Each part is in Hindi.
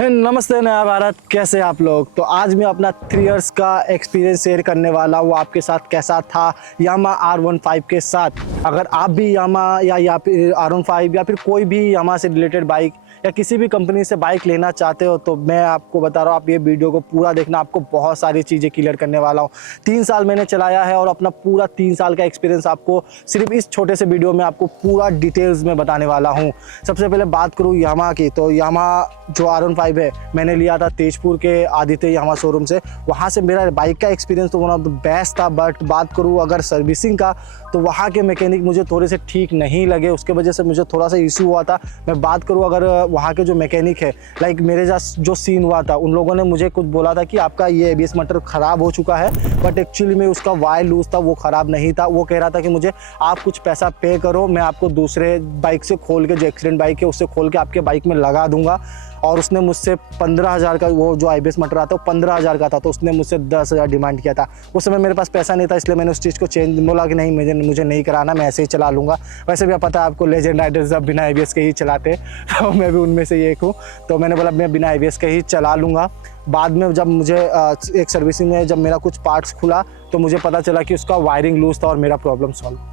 नमस्ते नया भारत, कैसे आप लोग। तो आज मैं अपना 3 इयर्स का एक्सपीरियंस शेयर करने वाला हूँ आपके साथ। कैसा था यामा R15 के साथ। अगर आप भी यामा या फिर R15 या फिर कोई भी यामा से रिलेटेड बाइक या किसी भी कंपनी से बाइक लेना चाहते हो तो मैं आपको बता रहा हूँ, आप ये वीडियो को पूरा देखना। आपको बहुत सारी चीज़ें क्लियर करने वाला हूँ। 3 साल मैंने चलाया है और अपना पूरा 3 साल का एक्सपीरियंस आपको सिर्फ इस छोटे से वीडियो में आपको पूरा डिटेल्स में बताने वाला हूँ। सबसे पहले बात करूँ यामा की, तो यामा जो R15 है मैंने लिया था तेजपुर के आदित्य यामा शोरूम से। वहाँ से मेरा बाइक का एक्सपीरियंस तो वन ऑफ द बेस्ट था। बट बात करूँ अगर सर्विसिंग का, तो वहाँ के मैकेनिक मुझे थोड़े से ठीक नहीं लगे, उसके वजह से मुझे थोड़ा सा इशू हुआ था। मैं बात करूँ अगर वहाँ के जो मैकेनिक है, लाइक मेरे जो सीन हुआ था, उन लोगों ने मुझे कुछ बोला था कि आपका ये ABS मोटर ख़राब हो चुका है, बट एक्चुअली में उसका वायर लूज था, वो ख़राब नहीं था। वो कह रहा था कि मुझे आप कुछ पैसा पे करो, मैं आपको दूसरे बाइक से खोल के, जो एक्सीडेंट बाइक है उससे खोल के आपके बाइक में लगा दूंगा। और उसने मुझसे 15,000 का, वो जो ABS मोटर आता है वो 15,000 का था, तो उसने मुझसे 10,000 डिमांड किया था। उस समय मेरे पास पैसा नहीं था, इसलिए मैंने उस चीज़ को चेंज बोला कि नहीं, मुझे नहीं कराना, मैं ऐसे ही चला लूँगा। वैसे भी पता है आपको, लेजेंड राइडर्स अब बिना ABS के ही चलाते, तो मैं भी उनमें से एक हूँ। तो मैंने बोला मैं बिना ABS के ही चला लूँगा। बाद में जब मुझे एक सर्विसिंग में जब मेरा कुछ पार्ट्स खुला तो मुझे पता चला कि उसका वायरिंग लूज था और मेरा प्रॉब्लम सॉल्व।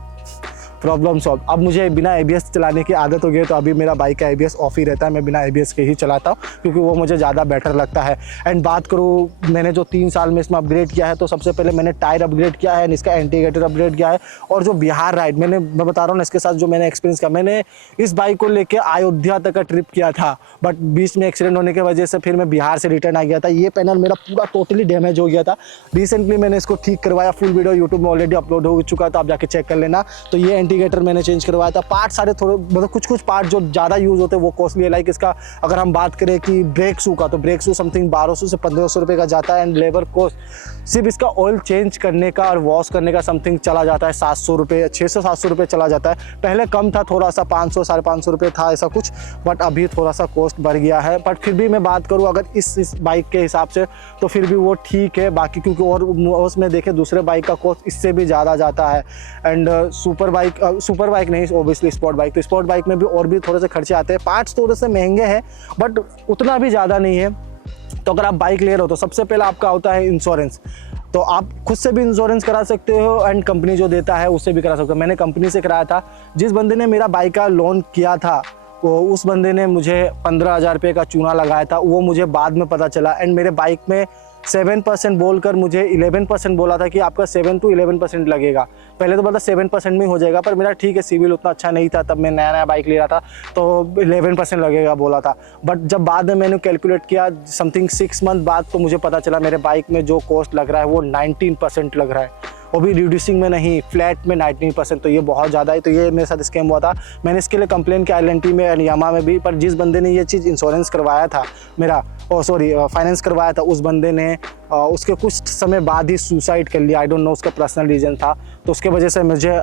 अब मुझे बिना ABS चलाने की आदत हो गई, तो अभी मेरा बाइक का ABS ऑफ ही रहता है। मैं बिना ABS के ही चलाता हूँ क्योंकि वो मुझे ज़्यादा बेटर लगता है। एंड बात करूँ मैंने जो 3 साल में इसमें अपग्रेड किया है, तो सबसे पहले मैंने टायर अपग्रेड किया है, इसका इंडिकेटर अपग्रेड किया है। और जो बिहार राइड मैं बता रहा हूँ ना, इसके साथ जो मैंने एक्सपीरियंस किया, मैंने इस बाइक को लेकर अयोध्या तक का ट्रिप किया था, बट बीच में एक्सीडेंट होने की वजह से फिर मैं बिहार से रिटर्न आ गया था। ये पैनल मेरा पूरा टोटली डैमेज हो गया था। रिसेंटली मैंने इसको ठीक करवाया, फुल वीडियो यूट्यूब में ऑलरेडी अपलोड हो चुका था, आप जाके चेक कर लेना। तो ये इंडिकेटर मैंने चेंज करवाया था। पार्ट सारे थोड़े, मतलब कुछ पार्ट जो ज़्यादा यूज़ होते हैं वो कॉस्टली है। लाइक इसका अगर हम बात करें कि ब्रेक शू का, तो ब्रेक शू समथिंग 1200 से 1500 रुपये का जाता है। एंड लेबर कॉस्ट सिर्फ इसका ऑयल चेंज करने का और वॉश करने का समथिंग चला जाता है 700 रुपये, 600-700 रुपये चला जाता है। पहले कम था थोड़ा सा, 500-550 रुपये था ऐसा कुछ, बट अभी थोड़ा सा कॉस्ट बढ़ गया है। बट फिर भी मैं बात करूँ अगर इस बाइक के हिसाब से, तो फिर भी वो ठीक है। बाकी क्योंकि और उसमें देखें दूसरे बाइक का कॉस्ट इससे भी ज़्यादा जाता है। एंड सुपर बाइक नहीं, ओबियसली स्पोर्ट बाइक, तो स्पोर्ट बाइक में भी और भी थोड़े से खर्चे आते हैं। पार्ट्स थोड़े से महंगे हैं बट उतना भी ज़्यादा नहीं है। तो अगर आप बाइक ले रहे हो तो सबसे पहले आपका होता है इंश्योरेंस। तो आप खुद से भी इंश्योरेंस करा सकते हो एंड कंपनी जो देता है उससे भी करा सकते हो। मैंने कंपनी से कराया था। जिस बंदे ने मेरा बाइक का लोन किया था, वो उस बंदे ने मुझे 15,000 रुपये का चूना लगाया था। वो मुझे बाद में पता चला। एंड मेरे बाइक में 7% बोलकर मुझे 11% बोला था कि आपका 7 to 11% लगेगा। पहले तो बोला 7% में हो जाएगा, पर मेरा ठीक है, सिविल उतना अच्छा नहीं था, तब मैं नया बाइक ले रहा था, तो 11% लगेगा बोला था। बट जब बाद में मैंने कैलकुलेट किया समथिंग 6 मंथ बाद, तो मुझे पता चला मेरे बाइक में जो कॉस्ट लग रहा है वो 19% लग रहा है। वो भी रिड्यूसिंग में नहीं, फ्लैट में 19%। तो ये बहुत ज़्यादा है। तो ये मेरे साथ स्कैम हुआ था। मैंने इसके लिए कंप्लेन किया LNT में एंड यामा में भी। पर जिस बंदे ने ये चीज़ इंश्योरेंस करवाया था मेरा, फाइनेंस करवाया था, उस बंदे ने उसके कुछ समय बाद ही सुसाइड कर लिया। आई डोंट नो उसका पर्सनल रीज़न था। तो उसके वजह से मुझे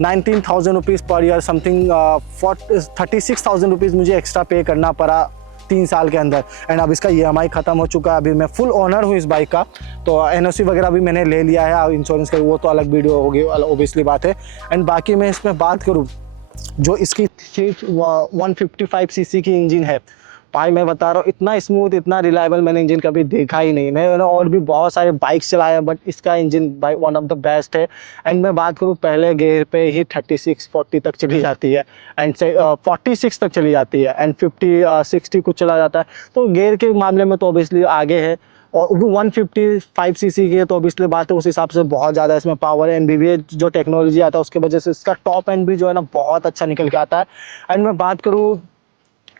19,000 rupees per year something 36,000 rupees मुझे एक्स्ट्रा पे करना पड़ा 3 साल के अंदर। एंड अब इसका EMI ख़त्म हो चुका है। अभी मैं फुल ओनर हूँ इस बाइक का। तो NOC वगैरह भी मैंने ले लिया है। इंश्योरेंस का वो तो अलग वीडियो होगी, ओबियसली बात है। एंड बाकी मैं इसमें बात करूँ, जो इसकी 155 सीसी की इंजन है, भाई मैं बता रहा हूँ, इतना स्मूथ, इतना रिलायबल मैंने इंजन कभी देखा ही नहीं। मैंने और भी बहुत सारे बाइक्स चलाए बट इसका इंजन भाई वन ऑफ द बेस्ट है। एंड मैं बात करूँ पहले गेयर पे ही 36-40 तक चली जाती है, एंड 46 तक चली जाती है, एंड 50-60 कुछ चला जाता है। तो गेयर के मामले में तो ऑब्वियसली आगे है। और वो 155 सीसी की है, तो ऑब्वियसली बात है उस हिसाब से बहुत ज़्यादा इसमें पावर है। NVVA जो टेक्नोलॉजी आता है उसकी वजह से इसका टॉप एंड भी जो है ना बहुत अच्छा निकल के आता है। एंड मैं बात करूँ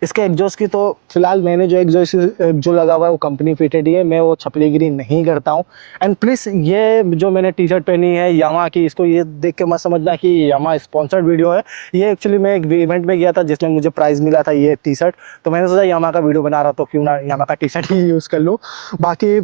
इसके एग्जॉस्ट की, तो फिलहाल मैंने जो एग्जॉस्ट जो लगा हुआ है वो कंपनी फिटेड ही है। मैं वो छपलीगिरी नहीं करता हूँ। एंड प्लीज़ ये जो मैंने टी-शर्ट पहनी है यामा की, इसको ये देख के मत समझना कि यामा स्पॉन्सर्ड वीडियो है। ये एक्चुअली मैं एक इवेंट में गया था जिसमें मुझे प्राइज़ मिला था ये टी-शर्ट, तो मैंने सोचा यामा का वीडियो बना रहा तो क्यों ना यामा का टी-शर्ट ही यूज़ कर लूँ। बाकी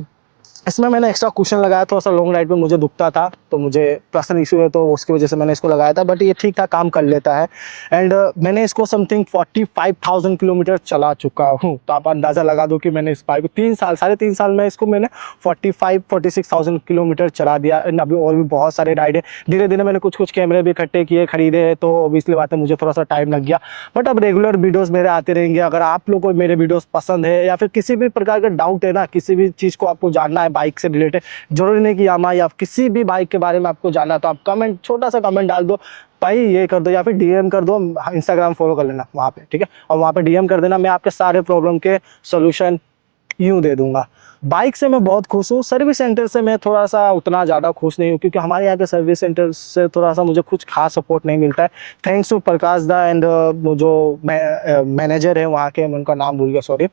इसमें मैंने एक्स्ट्रा कुशन लगाया, थोड़ा सा लॉन्ग राइड में मुझे दुखता था, तो मुझे पर्सनल इशू है तो उसकी वजह से मैंने इसको लगाया था, बट ये ठीक ठाक काम कर लेता है। एंड मैंने इसको समथिंग 45,000 किलोमीटर चला चुका हूँ, तो आप अंदाज़ा लगा दो कि मैंने इस बाइक को 3 साल, साढ़े 3 साल में इसको मैंने 46,000 किलोमीटर चला दिया। एंड अभी और भी बहुत सारे राइड है, धीरे धीरे मैंने कुछ कुछ कैमरे भी इकट्ठे किए, खरीदे, तो ऑब्वियसली बात है मुझे थोड़ा सा टाइम लग गया, बट अब रेगुलर वीडियोज़ मेरे आते रहेंगे। अगर आप लोग को मेरे वीडियोज़ पसंद है या फिर किसी भी प्रकार का डाउट है ना, किसी भी चीज़ को आपको जानना है बाइक से रिलेटेड, जरूरी नहीं कि यामा या किसी भी बाइक के बारे में आपको जानना, तो आप कमेंट, छोटा सा कमेंट डाल दो भाई, ये कर दो, या फिर डीएम कर दो, इंस्टाग्राम फॉलो कर लेना वहाँ पे, ठीक है, और वहाँ पे डीएम कर देना, मैं आपके सारे प्रॉब्लम के सोल्यूशन यूँ दे दूंगा। बाइक से मैं बहुत खुश हूँ, सर्विस सेंटर से मैं थोड़ा सा उतना ज़्यादा खुश नहीं हूँ, क्योंकि हमारे यहाँ के सर्विस सेंटर से थोड़ा सा मुझे कुछ खास सपोर्ट नहीं मिलता है। थैंक्स टू प्रकाश दा एंड जो मैनेजर है वहाँ के, मैं उनका नाम भूल गया, सॉरी,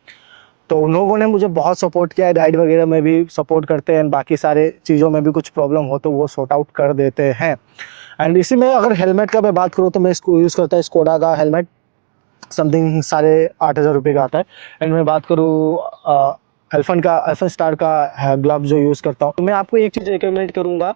तो उन लोगों ने मुझे बहुत सपोर्ट किया है, राइड वगैरह में भी सपोर्ट करते हैं, बाकी सारे चीज़ों में भी कुछ प्रॉब्लम हो तो वो सॉर्ट आउट कर देते हैं। एंड इसी में अगर हेलमेट का मैं बात करूँ तो मैं इसको यूज़ करता है स्कोडा का हेलमेट, समथिंग 8,500 रुपये का आता है। एंड मैं बात करूँ अल्फन स्टार का ग्लव जो यूज़ करता हूँ, तो मैं आपको एक चीज़ रिकमेंड करूँगा,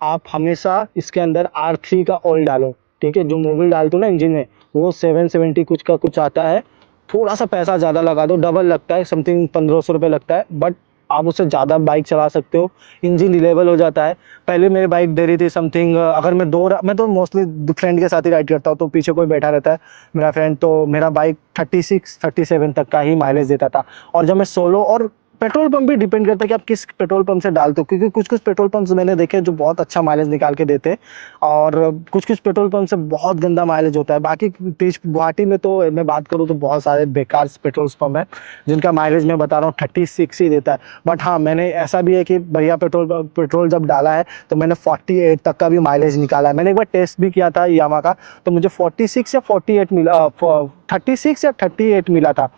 आप हमेशा इसके अंदर R3 का ऑयल डालो, ठीक है, जो मोबिल डालते हो ना इंजन में, वो 770 कुछ का कुछ आता है, थोड़ा सा पैसा ज़्यादा लगा दो, डबल लगता है, समथिंग 1,500 रुपये लगता है, बट आप उससे ज़्यादा बाइक चला सकते हो, इंजन रिलेबल हो जाता है। पहले मेरी बाइक दे रही थी समथिंग, अगर मैं तो मोस्टली फ्रेंड के साथ ही राइड करता हूँ, तो पीछे कोई बैठा रहता है मेरा फ्रेंड, तो मेरा बाइक 36-37 तक का ही माइलेज देता था। और जब मैं सोलो, और पेट्रोल पंप भी डिपेंड करता है कि आप किस पेट्रोल पंप से डालते हो, क्योंकि कुछ कुछ पेट्रोल पंप्स मैंने देखे जो बहुत अच्छा माइलेज निकाल के देते हैं, और कुछ कुछ पेट्रोल पंप से बहुत गंदा माइलेज होता है। बाकी बीच गुवाहाटी में तो मैं बात करूँ तो बहुत सारे बेकार पेट्रोल पंप है जिनका माइलेज मैं बता रहा हूँ 36 ही देता है। बट हाँ, मैंने ऐसा भी है कि बढ़िया पेट्रोल जब डाला है तो मैंने 48 तक का भी माइलेज निकाला है। मैंने एक बार टेस्ट भी किया था यामा का, तो मुझे 46 या 48 मिला, 36 या 38 मिला था।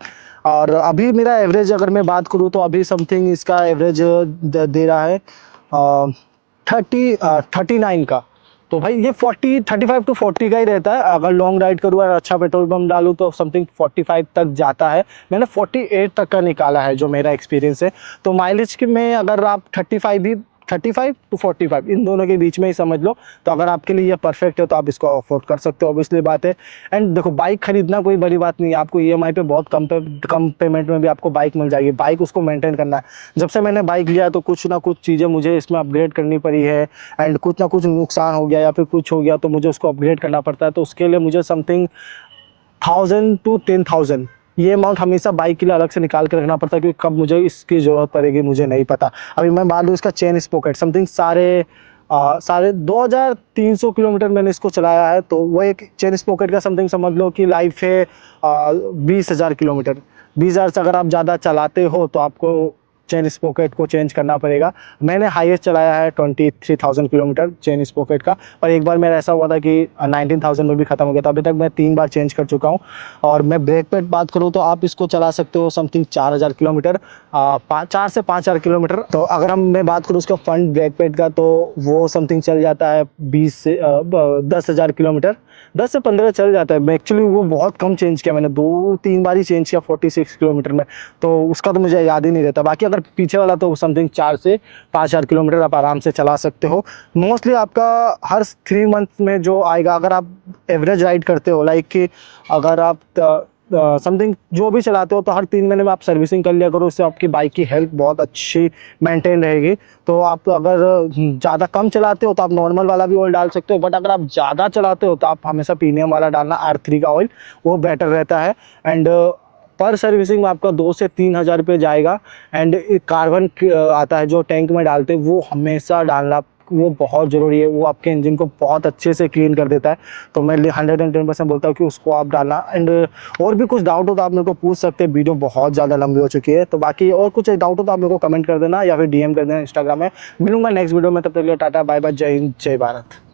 और अभी मेरा एवरेज अगर मैं बात करूँ तो अभी समथिंग इसका एवरेज दे रहा है 39 का। तो भाई ये 35 टू 40 का ही रहता है, अगर लॉन्ग राइड करूँ और अच्छा पेट्रोल पंप डालूँ तो समथिंग 45 तक जाता है। मैंने 48 तक का निकाला है जो मेरा एक्सपीरियंस है। तो माइलेज के में अगर आप 35 टू 45 इन दोनों के बीच में ही समझ लो, तो अगर आपके लिए ये परफेक्ट है तो आप इसको अफोर्ड कर सकते हो, ऑब्वियसली बात है। एंड देखो, बाइक खरीदना कोई बड़ी बात नहीं है, आपको ईएमआई पे बहुत कम पेमेंट में भी आपको बाइक मिल जाएगी। बाइक उसको मेंटेन करना है। जब से मैंने बाइक लिया तो कुछ ना कुछ चीज़ें मुझे इसमें अपग्रेड करनी पड़ी है, एंड कुछ ना कुछ नुकसान हो गया या फिर कुछ हो गया तो मुझे उसको अपग्रेड करना पड़ता है, तो उसके लिए मुझे समथिंग 1,000 to 10,000 ये अमाउंट हमेशा बाइक के लिए अलग से निकाल के रखना पड़ता है, क्योंकि कब मुझे इसकी ज़रूरत पड़ेगी मुझे नहीं पता। अभी मैं मान लूँ इसका चेन स्पॉकेट समथिंग साढ़े 2,300 किलोमीटर मैंने इसको चलाया है, तो वो एक चेन स्पॉकेट का समथिंग समझ लो कि लाइफ है 20,000 किलोमीटर। 20,000 से अगर आप ज़्यादा चलाते हो तो आपको चेन स्पॉकेट को चेंज करना पड़ेगा। मैंने हाईएस्ट चलाया है 23,000 किलोमीटर चेन स्पॉकेट का, और एक बार मेरा ऐसा हुआ था कि 19,000 में भी ख़त्म हो गया था। अभी तक मैं 3 बार चेंज कर चुका हूँ। और मैं ब्रेक पैड बात करूँ तो आप इसको चला सकते हो समथिंग 4,000 किलोमीटर, 4 से 5,000 किलोमीटर। तो अगर मैं बात करूँ उसका फ्रंट ब्रेक पैड का, तो वो समथिंग चल जाता है 20 से 10,000 किलोमीटर, 10 से 15 चल जाता है। मैं एक्चुअली वो बहुत कम चेंज किया, मैंने 2-3 बार ही चेंज किया 46 किलोमीटर में, तो उसका तो मुझे याद ही नहीं रहता। बाकी अगर पीछे वाला तो समथिंग 4 से 5,000 किलोमीटर आप आराम से चला सकते हो। मोस्टली आपका हर 3 मंथ में जो आएगा, अगर आप एवरेज राइड करते हो, लाइक कि अगर आप समथिंग जो भी चलाते हो, तो हर 3 महीने में आप सर्विसिंग कर लिया करो, उससे आपकी बाइक की हेल्थ बहुत अच्छी मेंटेन रहेगी। तो आप अगर ज़्यादा कम चलाते हो तो आप नॉर्मल वाला भी ऑयल डाल सकते हो, बट अगर आप ज़्यादा चलाते हो तो आप हमेशा प्रीमियम वाला डालना, R3 का ऑयल, वो बेटर रहता है। एंड पर सर्विसिंग में आपका 2 से 3,000 रुपये जाएगा। एंड एक कार्बन आता है जो टैंक में डालते हैं, वो हमेशा डालना, वो बहुत ज़रूरी है, वो आपके इंजन को बहुत अच्छे से क्लीन कर देता है। तो मैं 110% बोलता हूँ कि उसको आप डालना। एंड और भी कुछ डाउट हो तो आप मेरे को पूछ सकते हैं, वीडियो बहुत ज़्यादा लंबी हो चुकी है, तो बाकी और कुछ डाउट हो तो आप मेरे को कमेंट कर देना या फिर डीएम कर देना इंस्टाग्राम में। मिलूंगा नेक्स्ट वीडियो में, तब तक के लिए टाटा बाय बाय, जय हिंद जय भारत।